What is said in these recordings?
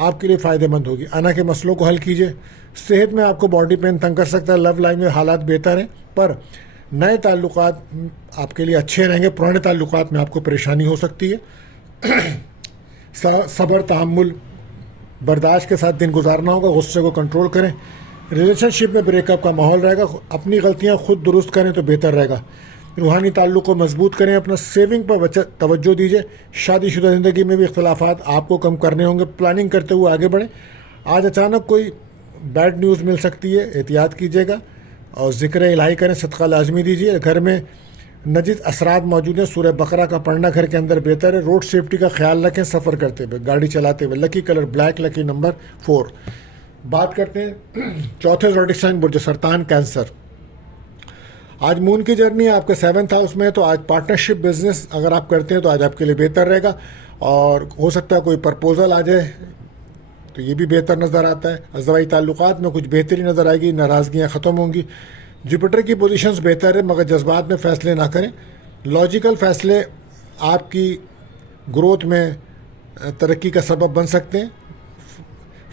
آپ کے لیے فائدہ مند ہوگی. انا کے مسئلوں کو حل کیجیے. صحت میں آپ کو باڈی پین تنگ کر سکتا ہے. لو لائف میں حالات بہتر ہیں پر نئے تعلقات آپ کے لیے اچھے رہیں گے. پرانے تعلقات میں آپ کو پریشانی ہو سکتی ہے. صبر تحمل برداشت کے ساتھ دن گزارنا ہوگا. غصے کو کنٹرول کریں. ریلیشن شپ میں بریک اپ کا ماحول رہے گا. اپنی غلطیاں خود درست کریں تو بہتر رہے گا. روحانی تعلق کو مضبوط کریں. اپنا سیونگ پر توجہ دیجیے. شادی شدہ زندگی میں بھی اختلافات آپ کو کم کرنے ہوں گے. پلاننگ کرتے ہوئے آگے بڑھیں. آج اچانک کوئی بیڈ نیوز مل سکتی ہے, احتیاط کیجیے گا. اور ذکر الہی کریں, صدقہ لازمی دیجیے. گھر میں نجس اثرات موجود ہیں. سورہ بقرہ کا پڑھنا گھر کے اندر بہتر ہے. روڈ سیفٹی کا خیال رکھیں سفر کرتے ہوئے, گاڑی چلاتے ہوئے. لکی کلر بلیک, لکی نمبر 4. بات کرتے ہیں چوتھے زوڈک سائن برج سرطان کینسر. آج مون کی جرنی آپ کے 7th ہاؤس میں ہے, تو آج پارٹنرشپ بزنس اگر آپ کرتے ہیں تو آج آپ کے لیے بہتر رہے گا. اور ہو سکتا ہے کوئی پرپوزل آ جائے تو یہ بھی بہتر نظر آتا ہے. ازدواجی تعلقات میں کچھ بہتری نظر آئے گی. ناراضگیاں ختم ہوں گی. جوپیٹر کی پوزیشنز بہتر ہے مگر جذبات میں فیصلے نہ کریں. لاجیکل فیصلے آپ کی گروتھ میں ترقی کا سبب بن سکتے ہیں.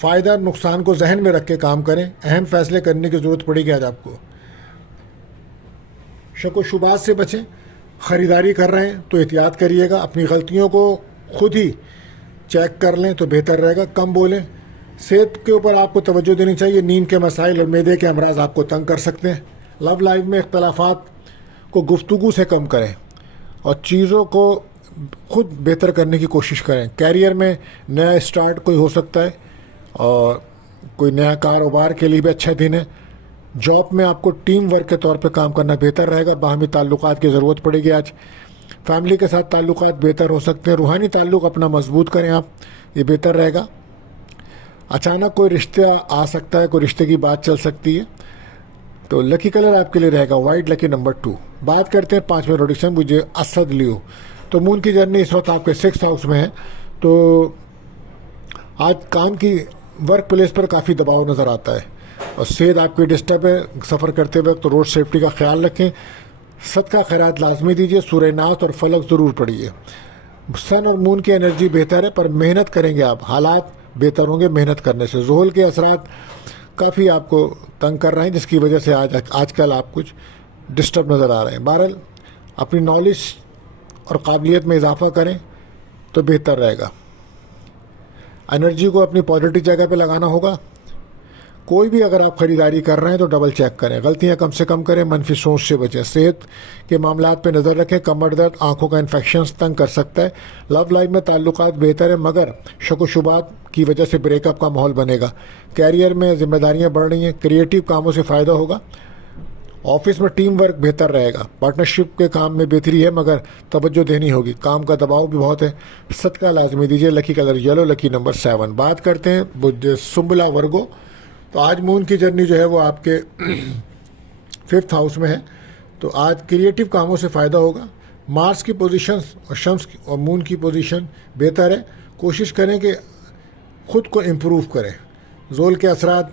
فائدہ نقصان کو ذہن میں رکھ کے کام کریں. اہم فیصلے کرنے کی ضرورت پڑے گی آج آپ کو. شک و شبہات سے بچیں. خریداری کر رہے ہیں تو احتیاط کریے گا. اپنی غلطیوں کو خود ہی چیک کر لیں تو بہتر رہے گا. کم بولیں. صحت کے اوپر آپ کو توجہ دینی چاہیے. نیند کے مسائل اور معدے کے امراض آپ کو تنگ کر سکتے ہیں. لو لائف میں اختلافات کو گفتگو سے کم کریں اور چیزوں کو خود بہتر کرنے کی کوشش کریں. کیریئر میں نیا اسٹارٹ کوئی ہو سکتا ہے اور کوئی نیا کاروبار کے لیے بھی اچھا دن ہے. جاب میں آپ کو ٹیم ورک کے طور پہ کام کرنا بہتر رہے گا. باہمی تعلقات کی ضرورت پڑے گی آج. فیملی کے ساتھ تعلقات بہتر ہو سکتے ہیں. روحانی تعلق اپنا مضبوط کریں آپ, یہ بہتر رہے گا. اچانک کوئی رشتہ آ سکتا ہے, کوئی رشتے کی بات چل سکتی ہے. تو لکی کلر آپ کے لیے رہے گا وائٹ, لکی نمبر 2. بات کرتے ہیں 5ویں روڈکشن مجھے اسد لیو. تو مون کی جرنی اس وقت آپ کے 6th ہاؤس میں ہے. تو آج کام کی ورک پلیس پر کافی دباؤ نظر آتا ہے اور صحت آپ کی ڈسٹرب ہے. سفر کرتے وقت روڈ سیفٹی کا خیال رکھیں. صدقہ خیرات لازمی دیجیے. سورہ ناس اور فلق ضرور پڑھیے. سن اور مون کی انرجی بہتر ہے پر محنت کریں گے آپ. حالات بہتر ہوں گے محنت کرنے سے. زحل کے اثرات کافی آپ کو تنگ کر رہے ہیں جس کی وجہ سے آج کل آپ کچھ ڈسٹرب نظر آ رہے ہیں. بہرحال اپنی نالج اور قابلیت میں اضافہ کریں تو بہتر رہے گا. انرجی کو اپنی پازیٹیو جگہ پہ لگانا ہوگا. کوئی بھی اگر آپ خریداری کر رہے ہیں تو ڈبل چیک کریں. غلطیاں کم سے کم کریں. منفی سوچ سے بچیں. صحت کے معاملات پہ نظر رکھیں. کمر درد, آنکھوں کا انفیکشنز تنگ کر سکتا ہے. لو لائف میں تعلقات بہتر ہیں مگر شک و شبہات کی وجہ سے بریک اپ کا ماحول بنے گا. کیریئر میں ذمہ داریاں بڑھ رہی ہیں. کریٹیو کاموں سے فائدہ ہوگا. آفس میں ٹیم ورک بہتر رہے گا. پارٹنرشپ کے کام میں بہتری ہے مگر توجہ دینی ہوگی. کام کا دباؤ بھی بہت ہے. صدقہ لازمی دیجیے. لکی کلر یلو, لکی نمبر 7. بات کرتے ہیں سنبلا ورگو. تو آج مون کی جرنی جو ہے وہ آپ کے 5th ہاؤس میں ہے. تو آج کریٹیو کاموں سے فائدہ ہوگا. مارس کی پوزیشنز اور شمس اور مون کی پوزیشن بہتر ہے. کوشش کریں کہ خود کو امپروو کریں. زول کے اثرات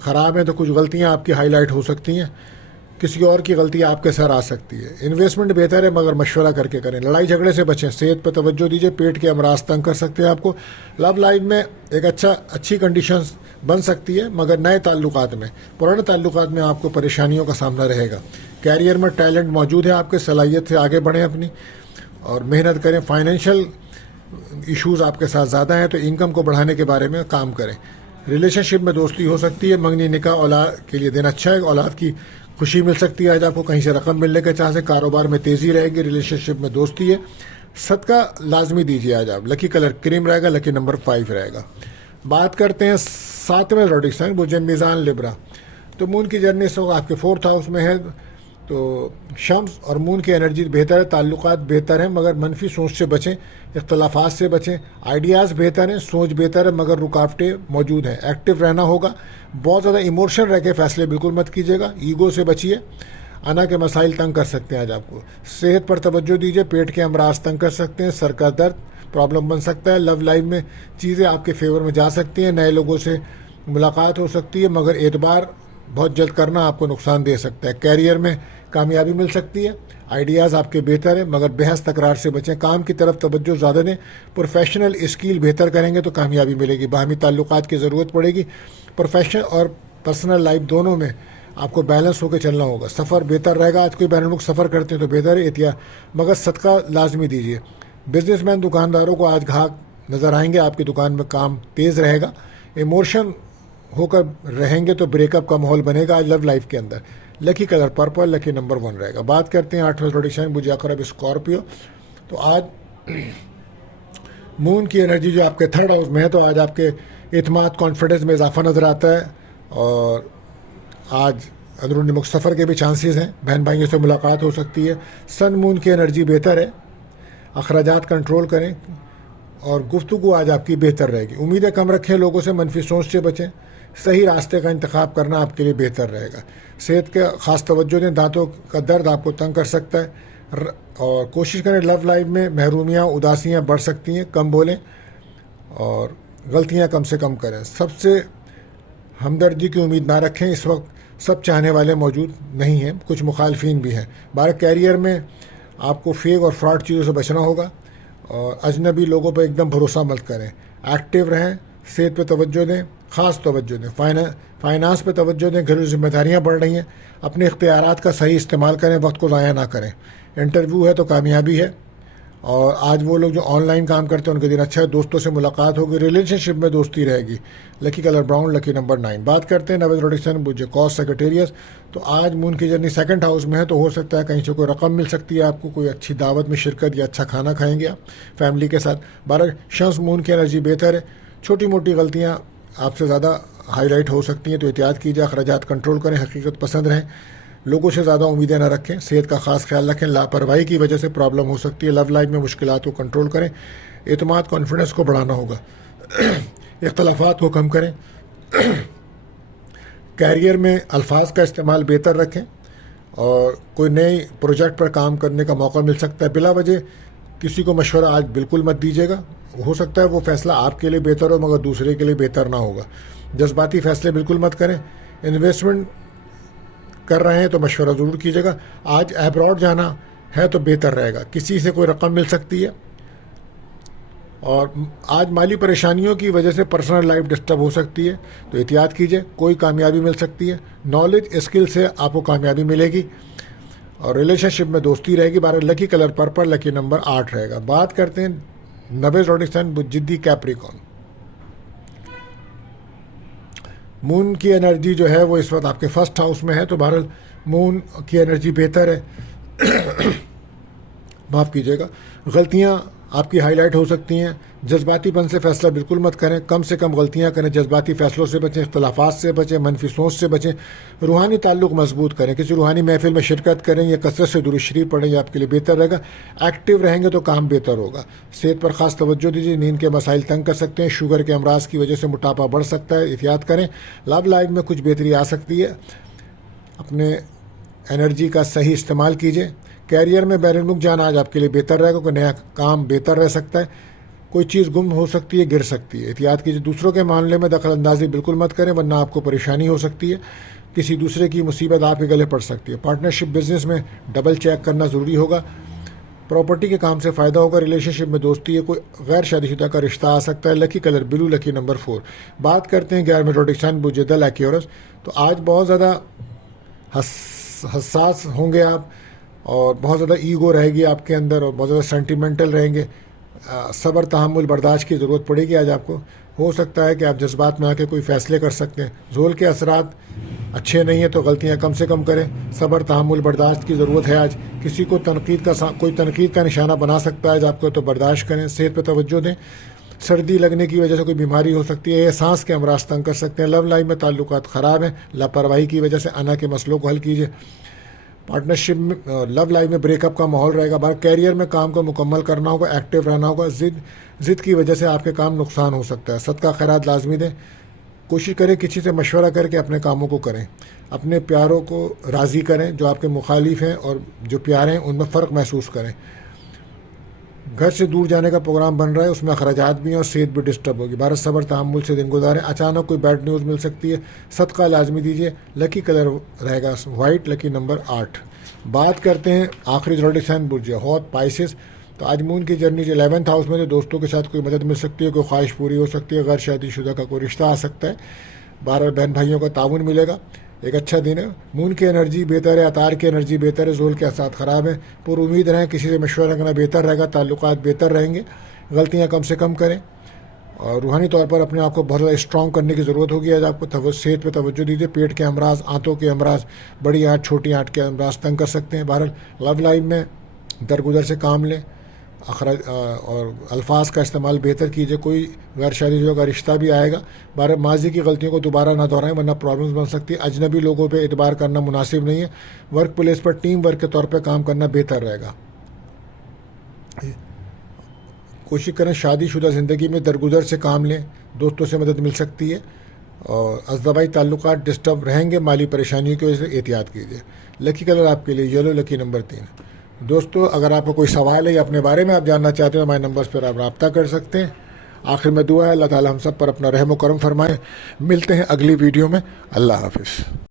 خراب ہیں تو کچھ غلطیاں آپ کی ہائی لائٹ ہو سکتی ہیں. کسی اور کی غلطی آپ کے سر آ سکتی ہے. انویسٹمنٹ بہتر ہے مگر مشورہ کر کے کریں. لڑائی جھگڑے سے بچیں. صحت پہ توجہ دیجیے. پیٹ کے امراض تنگ کر سکتے ہیں آپ کو. لو لائف میں ایک اچھی کنڈیشنز بن سکتی ہے مگر نئے تعلقات میں, پرانے تعلقات میں آپ کو پریشانیوں کا سامنا رہے گا. کیریئر میں ٹیلنٹ موجود ہے آپ کے. صلاحیت سے آگے بڑھیں اپنی اور محنت کریں. فائنینشیل ایشوز آپ کے ساتھ زیادہ ہیں تو انکم کو بڑھانے کے بارے میں کام کریں. ریلیشن شپ میں دوستی ہو سکتی ہے. منگنی نکاح اولاد کے لیے دن اچھا ہے. اولاد کی خوشی مل سکتی ہے آج آپ کو. کہیں سے رقم ملنے کے چانس ہے. کاروبار میں تیزی رہے گی. ریلیشن شپ میں دوستی ہے. صدقہ لازمی دیجیے آج آپ. لکی کلر کریم رہے گا. لکی نمبر 5 رہے گا. بات کرتے ہیں 7ویں زوڈک سائن برج میزان لبرا. تو مون کی جرنی سے آپ کے 4th ہاؤس میں ہے. تو شمس اور مون کی انرجی بہتر ہے. تعلقات بہتر ہیں مگر منفی سوچ سے بچیں. اختلافات سے بچیں. آئیڈیاز بہتر ہیں. سوچ بہتر ہے مگر رکاوٹیں موجود ہیں. ایکٹیو رہنا ہوگا. بہت زیادہ ایموشنل رہ کے فیصلے بالکل مت کیجیے گا. ایگو سے بچیے. انا کے مسائل تنگ کر سکتے ہیں آج آپ کو. صحت پر توجہ دیجیے. پیٹ کے امراض تنگ کر سکتے ہیں. سر کا درد پرابلم بن سکتا ہے. لو لائف میں چیزیں آپ کے فیور میں جا سکتی ہیں. نئے لوگوں سے ملاقات ہو سکتی ہے مگر اعتبار بہت جلد کرنا آپ کو نقصان دے سکتا ہے. کیریئر میں کامیابی مل سکتی ہے. آئیڈیاز آپ کے بہتر ہیں مگر بحث تکرار سے بچیں. کام کی طرف توجہ زیادہ دیں. پروفیشنل اسکل بہتر کریں گے تو کامیابی ملے گی. باہمی تعلقات کی ضرورت پڑے گی. پروفیشنل اور پرسنل لائف دونوں میں آپ کو بیلنس ہو کے چلنا ہوگا. سفر بہتر رہے گا. آج کوئی بین الملک سفر کرتے ہیں تو بہتر ہے احتیاط مگر صدقہ لازمی دیجیے. بزنس مین دکانداروں کو آج گاہک نظر آئیں گے. آپ کی دکان میں کام تیز رہے گا. ایموشن ہو کر رہیں گے تو بریک اپ کا ماحول بنے گا آج لو لائف کے اندر. لکی کلر پرپل, لکی نمبر 1 رہے گا. بات کرتے ہیں 8ویں روڈیشن بجھ اقرب اسکارپیو. تو آج مون کی انرجی جو آپ کے 3rd ہاؤس میں ہے تو آج آپ کے اعتماد کانفیڈنس میں اضافہ نظر آتا ہے. اور آج اندرونی ملک سفر کے بھی چانسز ہیں. بہن بھائیوں سے ملاقات ہو سکتی ہے. سن مون کی انرجی بہتر ہے. اخراجات کنٹرول کریں اور گفتگو آج آپ کی بہتر رہے گی. امیدیں کم رکھیں. لوگوں سے منفی سوچ سے بچیں. صحیح راستے کا انتخاب کرنا آپ کے لیے بہتر رہے گا. صحت کا خاص توجہ دیں. دانتوں کا درد آپ کو تنگ کر سکتا ہے. اور کوشش کریں لو لائف میں محرومیاں اداسیاں بڑھ سکتی ہیں. کم بولیں اور غلطیاں کم سے کم کریں. سب سے ہمدردی کی امید نہ رکھیں. اس وقت سب چاہنے والے موجود نہیں ہیں. کچھ مخالفین بھی ہیں. کیریئر میں آپ کو فیک اور فراڈ چیزوں سے بچنا ہوگا. اور اجنبی لوگوں پہ ایک دم بھروسہ مت کریں. ایکٹیو رہیں. صحت پہ توجہ دیں. خاص توجہ دیں. فائنانس پہ توجہ دیں. گھریلو ذمہ داریاں بڑھ رہی ہیں. اپنے اختیارات کا صحیح استعمال کریں. وقت کو ضائع نہ کریں. انٹرویو ہے تو کامیابی ہے. اور آج وہ لوگ جو آن لائن کام کرتے ہیں ان کے دن اچھا ہے. دوستوں سے ملاقات ہوگی. ریلیشن شپ میں دوستی رہے گی. لکی کلر براؤن, لکی نمبر 9. بات کرتے ہیں 9ویں روڈیشن بجھ کاس سیکریٹریس. تو آج مون کی جرنی 2nd ہاؤس میں ہے تو ہو سکتا ہے کہیں سے کوئی رقم مل سکتی ہے آپ کو. کوئی اچھی دعوت میں شرکت یا اچھا کھانا کھائیں گے آپ فیملی کے ساتھ. 12 شمس مون کی انرجی بہتر ہے. چھوٹی موٹی غلطیاں آپ سے زیادہ ہائی لائٹ ہو سکتی ہیں تو احتیاط کیجیے. اخراجات کنٹرول کریں. حقیقت پسند رہیں. لوگوں سے زیادہ امیدیں نہ رکھیں. صحت کا خاص خیال رکھیں. لاپرواہی کی وجہ سے پرابلم ہو سکتی ہے. لو لائف میں مشکلات کو کنٹرول کریں. اعتماد کانفیڈنس کو بڑھانا ہوگا. اختلافات کو کم کریں. کیریئر میں الفاظ کا استعمال بہتر رکھیں. اور کوئی نئے پروجیکٹ پر کام کرنے کا موقع مل سکتا ہے. بلا وجہ کسی کو مشورہ آج بالکل مت دیجیے گا. ہو سکتا ہے وہ فیصلہ آپ کے لیے بہتر ہو مگر دوسرے کے لیے بہتر نہ ہوگا. جذباتی فیصلے بالکل مت کریں. انویسٹمنٹ کر رہے ہیں تو مشورہ ضرور کیجیے گا. آج ایبراڈ جانا ہے تو بہتر رہے گا. کسی سے کوئی رقم مل سکتی ہے. اور آج مالی پریشانیوں کی وجہ سے پرسنل لائف ڈسٹرب ہو سکتی ہے تو احتیاط کیجیے. کوئی کامیابی مل سکتی ہے. نالج اسکل سے آپ کو کامیابی ملے گی. اور ریلیشن شپ میں دوستی رہے گی. 12 لکی کلر پرپل, لکی نمبر 8 رہے گا. بات کرتے ہیں 9ویں روڈیشن جدی کیپریکون. مون کی انرجی جو ہے وہ اس وقت آپ کے 1st ہاؤس میں ہے تو بہرحال مون کی انرجی بہتر ہے. معاف کیجیے گا. غلطیاں آپ کی ہائی لائٹ ہو سکتی ہیں. جذباتی پن سے فیصلہ بالکل مت کریں. کم سے کم غلطیاں کریں. جذباتی فیصلوں سے بچیں. اختلافات سے بچیں. منفی سوچ سے بچیں. روحانی تعلق مضبوط کریں. کسی روحانی محفل میں شرکت کریں یا کثرت سے درود شریف پڑھیں. یہ آپ کے لیے بہتر رہے گا. ایکٹیو رہیں گے تو کام بہتر ہوگا. صحت پر خاص توجہ دیجیے. نیند کے مسائل تنگ کر سکتے ہیں. شوگر کے امراض کی وجہ سے موٹاپا بڑھ سکتا ہے. احتیاط کریں. لو لائف میں کچھ بہتری آ سکتی ہے. اپنے انرجی کا صحیح استعمال کیجیے. کیریئر میں بین الملک جانا آج آپ کے لیے بہتر رہے گا. کوئی نیا کام بہتر رہ سکتا ہے. کوئی چیز گم ہو سکتی ہے, گر سکتی ہے. احتیاط کیجیے. دوسروں کے معاملے میں دخل اندازی بالکل مت کریں ورنہ آپ کو پریشانی ہو سکتی ہے. کسی دوسرے کی مصیبت آپ کے گلے پڑ سکتی ہے. پارٹنرشپ بزنس میں ڈبل چیک کرنا ضروری ہوگا. پراپرٹی کے کام سے فائدہ ہوگا. ریلیشن شپ میں دوستی ہے. کوئی غیر شادی شدہ کا رشتہ آ سکتا ہے. لکی کلر بلو, لکی نمبر 4. بات کرتے ہیں 11ویں روڈیشن بجدل ایکیورس. تو آج بہت زیادہ حساس ہوں گے آپ اور بہت زیادہ ایگو رہے گی آپ کے اندر اور بہت زیادہ سینٹیمنٹل رہیں گے. صبر تحمل برداشت کی ضرورت پڑے گی آج آپ کو. ہو سکتا ہے کہ آپ جذبات میں آ کے کوئی فیصلے کر سکتے ہیں. زول کے اثرات اچھے نہیں ہیں تو غلطیاں کم سے کم کریں. صبر تحمل برداشت کی ضرورت ہے آج. کسی کو کوئی تنقید کا نشانہ بنا سکتا ہے آج آپ کو تو برداشت کریں. صحت پہ توجہ دیں. سردی لگنے کی وجہ سے کوئی بیماری ہو سکتی ہے. یہ سانس کے امراض تنگ کر سکتے ہیں. لو لائف میں تعلقات خراب ہیں. لاپرواہی کی وجہ سے انا کے مسئلوں کو حل کیجیے. پارٹنرشپ میں لو لائف میں بریک اپ کا ماحول رہے گا. کیریئر میں کام کو مکمل کرنا ہوگا. ایکٹیو رہنا ہوگا. ضد کی وجہ سے آپ کے کام نقصان ہو سکتا ہے. صدقہ خیرات لازمی دیں. کوشش کریں کسی سے مشورہ کر کے اپنے کاموں کو کریں. اپنے پیاروں کو راضی کریں. جو آپ کے مخالف ہیں اور جو پیارے ہیں ان میں فرق محسوس کریں. گھر سے دور جانے کا پروگرام بن رہا ہے. اس میں اخراجات بھی ہیں اور صحت بھی ڈسٹرب ہوگی. 12 صبر تحمل سے دن گزاریں. اچانک کوئی بیڈ نیوز مل سکتی ہے. صدقہ لازمی دیجیے. لکی کلر رہے گا وائٹ, لکی نمبر 8. بات کرتے ہیں آخری زوڈک سائن برج حوت پائسس. تو آج مون کی جرنی جو 11th ہاؤس میں جو دوستوں کے ساتھ کوئی مدد مل سکتی ہے, کوئی خواہش پوری ہو سکتی ہے, غیر شادی شدہ کا کوئی رشتہ آ سکتا ہے, بہرحال بہن بھائیوں کا تعاون ملے گا. ایک اچھا دن ہے. مون کی انرجی بہتر ہے, اتار کی انرجی بہتر ہے, زول کے اثرات خراب ہیں. پر امید رہیں کسی سے مشورہ کرنا بہتر رہے گا, تعلقات بہتر رہیں گے, غلطیاں کم سے کم کریں, اور روحانی طور پر اپنے آپ کو بہت زیادہ اسٹرانگ کرنے کی ضرورت ہوگی. آج آپ کو صحت پہ توجہ دیجیے. پیٹ کے امراض, آنتوں کے امراض, بڑی آنت چھوٹی آنت کے امراض تنگ کر سکتے ہیں. بہرحال لو لائف میں درگزر سے کام لیں, اخراج اور الفاظ کا استعمال بہتر کیجیے. کوئی غیر شادی شدہ کا رشتہ بھی آئے گا, بہرحال ماضی کی غلطیوں کو دوبارہ نہ دہرائیں ورنہ پرابلمس بن سکتی ہے. اجنبی لوگوں پہ اعتبار کرنا مناسب نہیں ہے. ورک پلیس پر ٹیم ورک کے طور پہ کام کرنا بہتر رہے گا. کوشش کریں شادی شدہ زندگی میں درگزر سے کام لیں, دوستوں سے مدد مل سکتی ہے, اور ازدواجی تعلقات ڈسٹرب رہیں گے. مالی پریشانیوں کی وجہ سے احتیاط کیجیے. لکی کلر آپ کے لیے یلو, لکی نمبر 3. دوستو اگر آپ کو کوئی سوال ہے یا اپنے بارے میں آپ جاننا چاہتے ہیں تو ہمارے نمبرز پر آپ رابطہ کر سکتے ہیں. آخر میں دعا ہے اللہ تعالی ہم سب پر اپنا رحم و کرم فرمائے. ملتے ہیں اگلی ویڈیو میں. اللہ حافظ.